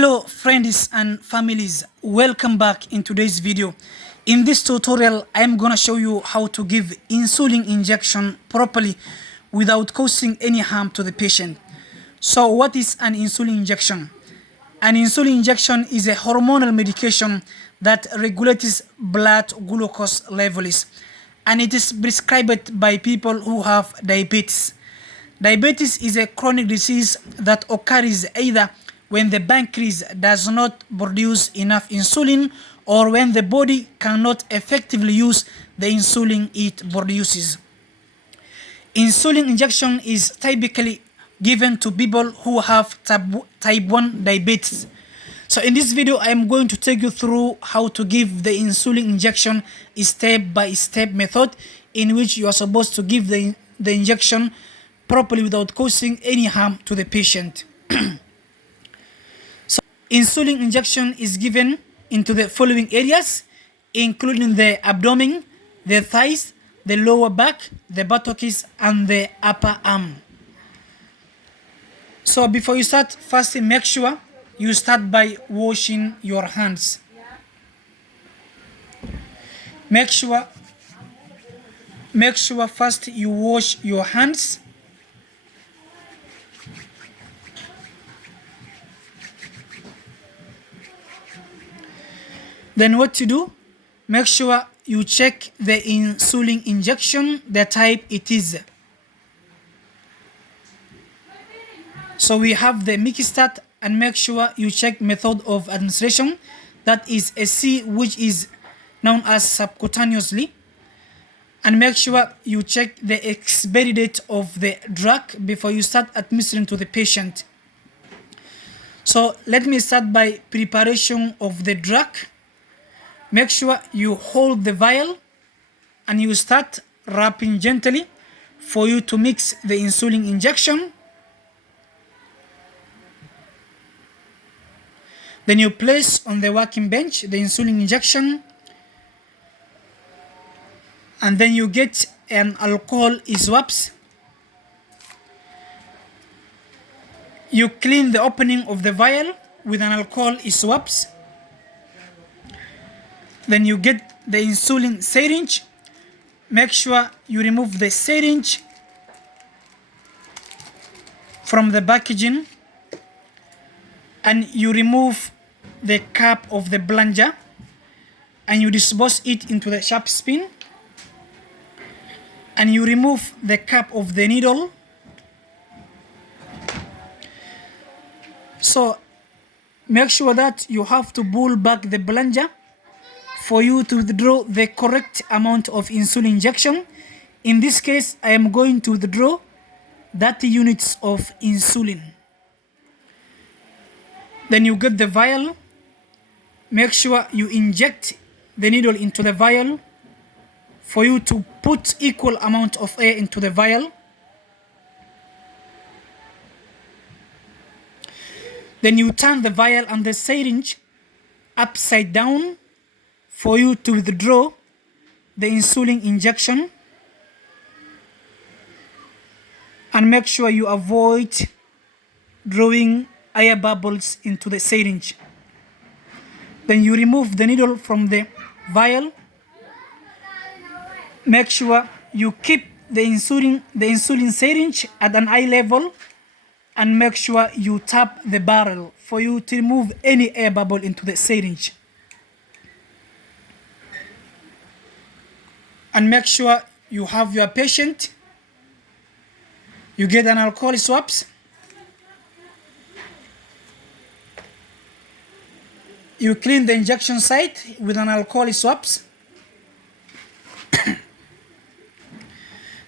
Hello friends and families, welcome back in today's video. In this tutorial I am gonna show you how to give insulin injection properly without causing any harm to the patient. So what is an insulin injection? An insulin injection is a hormonal medication that regulates blood glucose levels, and it is prescribed by people who have diabetes. Diabetes is a chronic disease that occurs either when the pancreas does not produce enough insulin or when the body cannot effectively use the insulin it produces. Insulin injection is typically given to people who have type 1 diabetes. So in this video, I am going to take you through how to give the insulin injection step-by-step method in which you are supposed to give the injection properly without causing any harm to the patient. So insulin injection is given into the following areas, including the abdomen, the thighs, the lower back, the buttocks, and the upper arm. So before you start, first make sure you start by washing your hands. Make sure first you wash your hands. Then what to do? Make sure you check the insulin injection, the type it is. So we have the mixed, and make sure you check method of administration, that is a C, which is known as subcutaneously, and make sure you check the expiry date of the drug before you start administering to the patient. So let me start by preparation of the drug. Make sure you hold the vial and you start wrapping gently for you to mix the insulin injection. Then you place on the working bench the insulin injection, and then you get an alcohol swabs. You clean the opening of the vial with an alcohol swabs. Then you get the insulin syringe. Make sure you remove the syringe from the packaging, and you remove the cap of the plunger, and you dispose it into the sharp spin, and you remove the cap of the needle. So make sure that you have to pull back the plunger for you to withdraw the correct amount of insulin injection. In this case, I am going to withdraw 30 units of insulin. Then you get the vial. Make sure you inject the needle into the vial for you to put equal amount of air into the vial. Then you turn the vial and the syringe upside down for you to withdraw the insulin injection, and make sure you avoid drawing air bubbles into the syringe. Then you remove the needle from the vial. Make sure you keep the insulin syringe at an eye level, and make sure you tap the barrel for you to remove any air bubble into the syringe. And make sure you have your patient. You get an alcohol swabs. You clean the injection site with an alcohol swabs.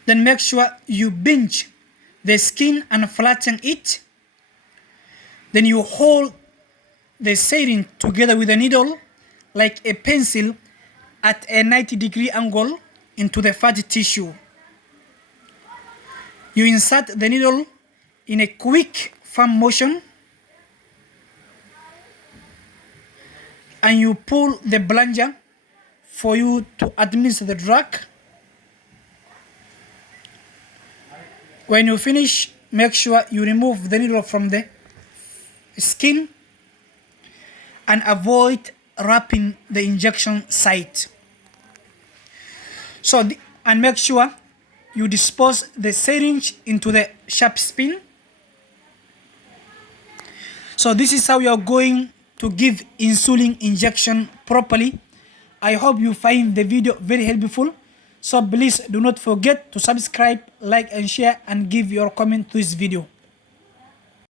Then make sure you pinch the skin and flatten it. Then you hold the syringe together with a needle like a pencil at a 90-degree angle into the fat tissue. You insert the needle in a quick, firm motion, and you pull the plunger for you to administer the drug. When you finish, make sure you remove the needle from the skin and avoid wrapping the injection site. So and make sure you dispose the syringe into the sharp spin. So this is how you are going to give insulin injection properly. I hope you find the video very helpful. So please do not forget to subscribe, like and share, and give your comment to this video.